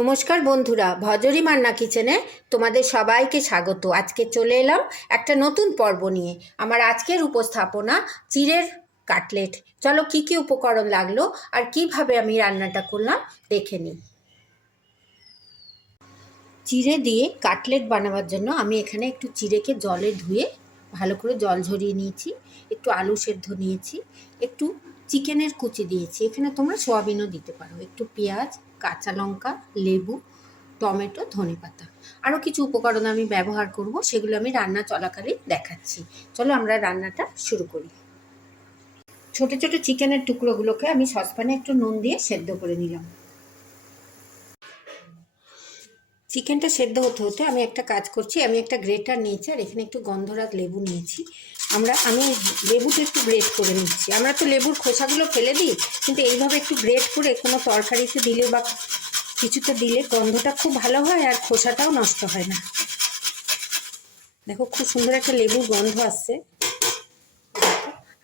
নমস্কার বন্ধুরা, ভজরি মান্না কিচেনে তোমাদের সবাইকে স্বাগত। আজকে চলে এলাম একটা নতুন পর্ব নিয়ে। আমার আজকের উপস্থাপনা চিড়ের কাটলেট। চলো কি কি উপকরণ লাগলো আর কিভাবে আমি রান্নাটা করলাম দেখে নিই। চিড়ে দিয়ে কাটলেট বানাবার জন্য আমি এখানে একটু চিড়েকে জলে ধুয়ে ভালো করে জল ঝরিয়ে নিয়েছি, একটু আলু সেদ্ধ নিয়েছি, একটু চিকেনের কুচি দিয়েছি, এখানে তোমরা সোয়াবিনও দিতে পারো, একটু পেঁয়াজ, কাঁচা লঙ্কা, লেবু, টমেটো, ধনেপাতা। আরও কিছু উপকরণ আমি ব্যবহার করব, সেগুলো আমি রান্না চলাকালীন দেখাচ্ছি। চলো আমরা রান্নাটা শুরু করি। ছোট ছোট চিকেনের টুকরোগুলোকে আমি সসপ্যানে একটু নুন দিয়ে সেদ্ধ করে নিলাম। চিকেনটা সেদ্ধ হতে হতে আমি একটা কাজ করছি, আমি একটা গ্রেটার নিয়েছি আর এখানে একটু গন্ধরাজ লেবু নিয়েছি। আমি লেবুটা একটু গ্রেট করে নিচ্ছি। আমরা তো লেবুর খোসাগুলো ফেলে দিই, কিন্তু এইভাবে একটু গ্রেট করে কোনো তরকারিতে দিলে বা কিছুতে দিলে গন্ধটা খুব ভালো হয় আর খোসাটাও নষ্ট হয় না। দেখো খুব সুন্দর একটা লেবুর গন্ধ আসছে।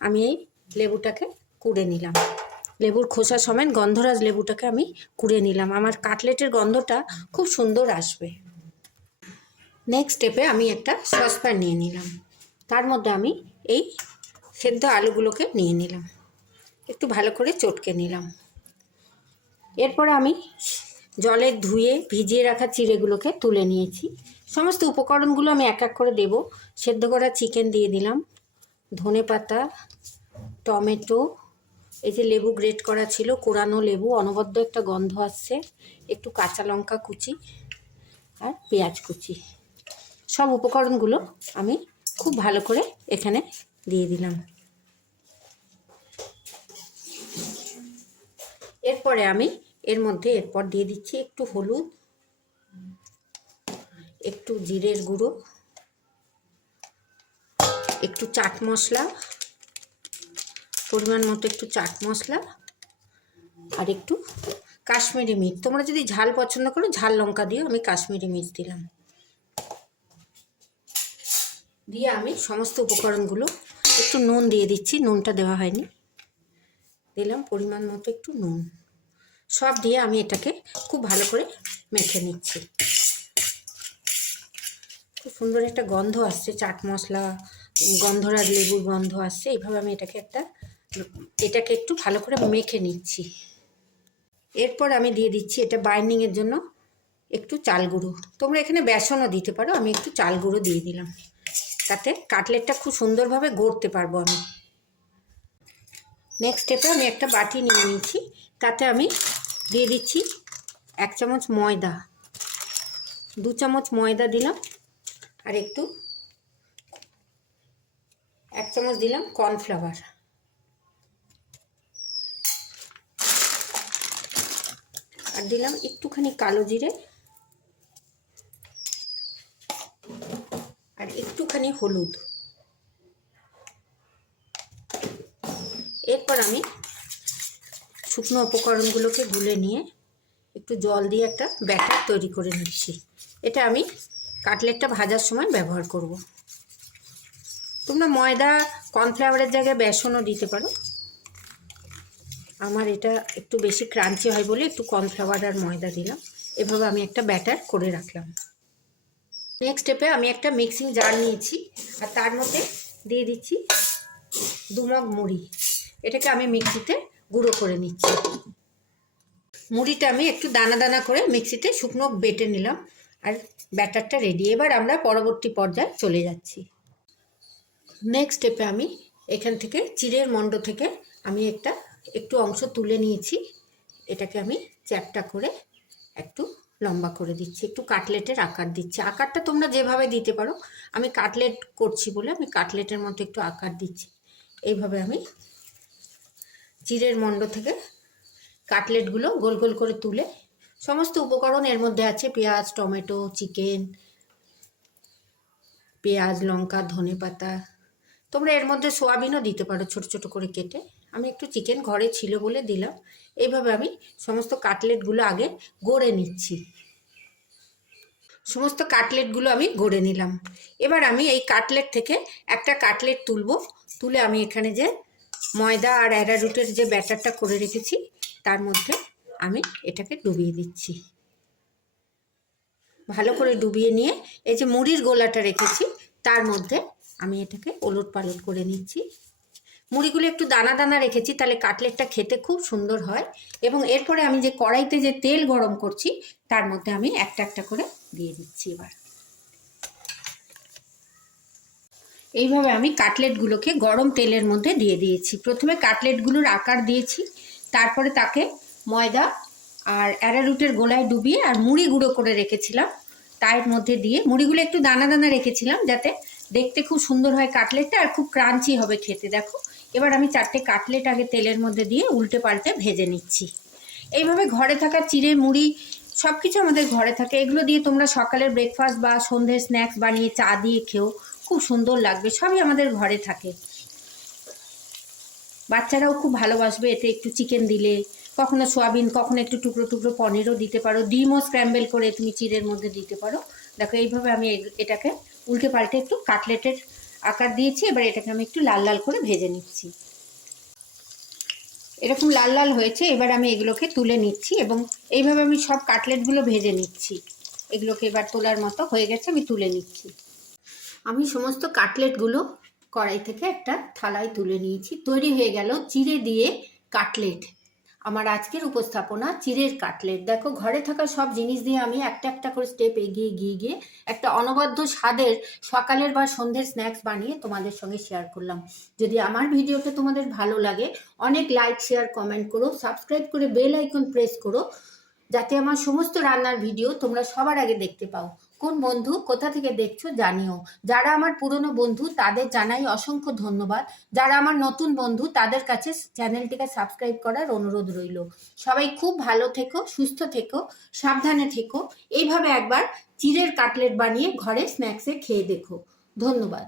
আমি এই লেবুটাকে কুড়ে নিলাম, লেবুর খোসা সমেত গন্ধরাজ লেবুটাকে আমি কুড়ে নিলাম। আমার কাটলেটের গন্ধটা খুব সুন্দর আসবে। নেক্সট স্টেপে আমি একটা সসপ্যান নিয়ে নিলাম, তার মধ্যে আমি এই সেদ্ধ আলুগুলোকে নিয়ে নিলাম, একটু ভালো করে চটকে নিলাম। এরপর আমি জলে ধুয়ে ভিজিয়ে রাখা চিড়েগুলোকে তুলে নিয়েছি। সমস্ত উপকরণগুলো আমি এক এক করে দেব। সেদ্ধ করা চিকেন দিয়ে দিলাম, ধনেপাতা, টমেটো, এই যে লেবু গ্রেট করা ছিল, কোরানো লেবু, অনবদ্য একটা গন্ধ আসছে, একটু কাঁচা লঙ্কা কুচি আর পেঁয়াজ কুচি। সব উপকরণগুলো আমি খুব ভালো করে এখানে দিয়ে দিলাম। এরপরে আমি এরপর দিয়ে দিচ্ছি একটু হলুদ, একটু জিরের গুঁড়ো, একটু চাট মশলা, পরিমাণ মতো একটু চাট মশলা আর একটু কাশ্মীরি মির্চ। তোমরা যদি ঝাল পছন্দ করো ঝাল লঙ্কা দিও, আমি কাশ্মীরি মির্চ দিলাম। দিয়ে আমি সমস্ত উপকরণগুলো, একটু নুন দিয়ে দিচ্ছি, নুনটা দেওয়া হয়নি, দিলাম পরিমাণ মতো একটু নুন। সব দিয়ে আমি এটাকে খুব ভালো করে মেখে নিচ্ছি। খুব সুন্দর একটা গন্ধ আসছে, চাট মশলা, গন্ধরাজ লেবুর গন্ধ আসছে। এইভাবে আমি এটাকে একটু ভালো করে মেখে নিচ্ছি। এরপর আমি দিয়ে দিচ্ছি এটা বাইন্ডিংয়ের জন্য একটু চাল গুঁড়ো। তোমরা এখানে বেসনও দিতে পারো, আমি একটু চাল গুঁড়ো দিয়ে দিলাম, তাতে কাটলেটটা খুব সুন্দরভাবে গড়তে পারবো আমি। নেক্সট স্টেপে আমি একটা বাটি নিয়ে নিয়েছি, তাতে আমি দিয়ে দিচ্ছি 1 চামচ ময়দা, 2 চামচ ময়দা দিলাম, আর 1 চামচ দিলাম কর্নফ্লাওয়ার, আর দিলাম একটুখানি কালো জিরে আর একটুখানি হলুদ। এরপর আমি শুকনো উপকরণগুলোকে গুলে নিয়ে একটু জল দিয়ে একটা ব্যাটার তৈরি করে নিচ্ছি। এটা আমি কাটলেটটা ভাজার সময় ব্যবহার করব। তোমরা ময়দা, কর্নফ্লাওয়ারের জায়গায় বেসনও দিতে পারো। আমার এটা একটু বেশি ক্রাঞ্চি হয় বলে একটু কর্নফ্লাওয়ার আর ময়দা দিলাম। এভাবে আমি একটা ব্যাটার করে রাখলাম। নেক্সট স্টেপে আমি একটা মিক্সিং জার নিয়েছি আর তার মধ্যে দিয়ে দিচ্ছি 2 মগ মুড়ি। এটাকে আমি মিক্সিতে গুঁড়ো করে নিচ্ছি। মুড়িটা আমি একটু দানা দানা করে মিক্সিতে শুকনো বেটে নিলাম আর ব্যাটারটা রেডি। এবার আমরা পরবর্তী পর্যায়ে চলে যাচ্ছি। নেক্সট স্টেপে আমি এখান থেকে চিড়ের মণ্ড থেকে আমি একটু অংশ তুলে নিয়েছি। এটাকে আমি চ্যাপটা করে একটু লম্বা করে দিচ্ছি, একটু কাটলেটের আকার দিচ্ছি। আকারটা তোমরা যেভাবে দিতে পারো, আমি কাটলেট করছি বলে আমি কাটলেটের মতো একটু আকার দিচ্ছি। এইভাবে আমি চিড়ের মণ্ড থেকে কাটলেটগুলো গোল গোল করে তুলে, সমস্ত উপকরণ এর মধ্যে আছে, পেঁয়াজ, টমেটো, চিকেন, পেঁয়াজ, লঙ্কা, ধনেপাতা। তোমরা এর মধ্যে সোয়াবিনও দিতে পারো ছোট ছোট করে কেটে। আমি একটু চিকেন ঘরে ছিল বলে দিলাম। এইভাবে আমি সমস্ত কাটলেটগুলো আগে গড়ে নিচ্ছি। সমস্ত কাটলেটগুলো আমি গড়ে নিলাম। এবার আমি এই কাটলেট থেকে একটা কাটলেট তুলে আমি এখানে যে ময়দা আর অ্যারারুটের যে ব্যাটারটা করে রেখেছি তার মধ্যে আমি এটাকে ডুবিয়ে দিচ্ছি। ভালো করে ডুবিয়ে নিয়ে এই যে মুড়ির গোলাটা রেখেছি তার মধ্যে আমি এটাকে ওলট পালট করে নিচ্ছি। মুড়িগুলো একটু দানা দানা রেখেছি, তাহলে কাটলেটটা খেতে খুব সুন্দর হয়। এবং এরপরে আমি যে কড়াইতে যে তেল গরম করছি তার মধ্যে আমি একটা একটা করে দিয়ে দিচ্ছি। এবার এইভাবে আমি কাটলেটগুলোকে গরম তেলের মধ্যে দিয়ে দিয়েছি। প্রথমে কাটলেটগুলোর আকার দিয়েছি, তারপরে তাকে ময়দা আর অ্যারারুটের গোলায় ডুবিয়ে আর মুড়ি গুঁড়ো করে রেখেছিলাম তার মধ্যে দিয়ে, মুড়িগুলো একটু দানা দানা রেখেছিলাম যাতে দেখতে খুব সুন্দর হয় কাটলেটটা, আর খুব ক্রাঞ্চি হবে খেতে। দেখো এবার আমি 4টে কাটলেট আগে তেলের মধ্যে দিয়ে উল্টে পাল্টে ভেজে নিচ্ছি। এইভাবে ঘরে থাকা চিড়ে মুড়ি সব কিছু আমাদের ঘরে থাকে, এগুলো দিয়ে তোমরা সকালের ব্রেকফাস্ট বা সন্ধ্যের স্ন্যাক্স বানিয়ে চা দিয়ে খেও, খুব সুন্দর লাগবে। সবই আমাদের ঘরে থাকে, বাচ্চারাও খুব ভালোবাসবে। এতে একটু চিকেন দিলে, কখনো সোয়াবিন, কখনো একটু টুকরো টুকরো পনিরও দিতে পারো, ডিমও স্ক্র্যাম্বেল করে তুমি চিড়ের মধ্যে দিতে পারো। দেখো এইভাবে আমি এটাকে উল্টে পাল্টে একটু কাটলেটের আকার দিয়েছি। এবার এটাকে আমি একটু লাল লাল করে ভেজে নিচ্ছি। এরকম লাল লাল হয়েছে, এবার আমি এগুলোকে তুলে নিচ্ছি এবং এইভাবে আমি সব কাটলেটগুলো ভেজে নিচ্ছি। এগুলোকে এবার তোলার মতো হয়ে গেছে, আমি তুলে নিচ্ছি। আমি সমস্ত কাটলেটগুলো কড়াই থেকে একটা থালায় তুলে নিয়েছি। তৈরি হয়ে গেল চিড়ে দিয়ে কাটলেট। আমার আজকের উপস্থাপনা চিড়ের কাটলেট। দেখো ঘরে থাকা সব জিনিস দিয়ে আমি একটা একটা করে স্টেপ এগিয়ে গিয়ে একটা অনবদ্য স্বাদের সকালের বা সন্ধ্যের স্ন্যাক্স বানিয়ে তোমাদের সঙ্গে শেয়ার করলাম। যদি আমার ভিডিওটা তোমাদের ভালো লাগে অনেক লাইক শেয়ার কমেন্ট করো, সাবস্ক্রাইব করে বেল আইকন প্রেস করো যাতে আমার সমস্ত রান্নার ভিডিও তোমরা সবার আগে দেখতে পাও। কোন বন্ধু কোথা থেকে দেখছো জানিও। যারা আমার পুরনো বন্ধু তাদের জানাই অসংখ্য ধন্যবাদ। যারা আমার নতুন বন্ধু তাদের কাছে চ্যানেলটিকে সাবস্ক্রাইব করার অনুরোধ রইল। সবাই খুব ভালো থেকো, সুস্থ থেকো, সাবধানে থেকো। এইভাবে একবার চিড়ের কাটলেট বানিয়ে ঘরে স্ন্যাক্সে খেয়ে দেখো। ধন্যবাদ।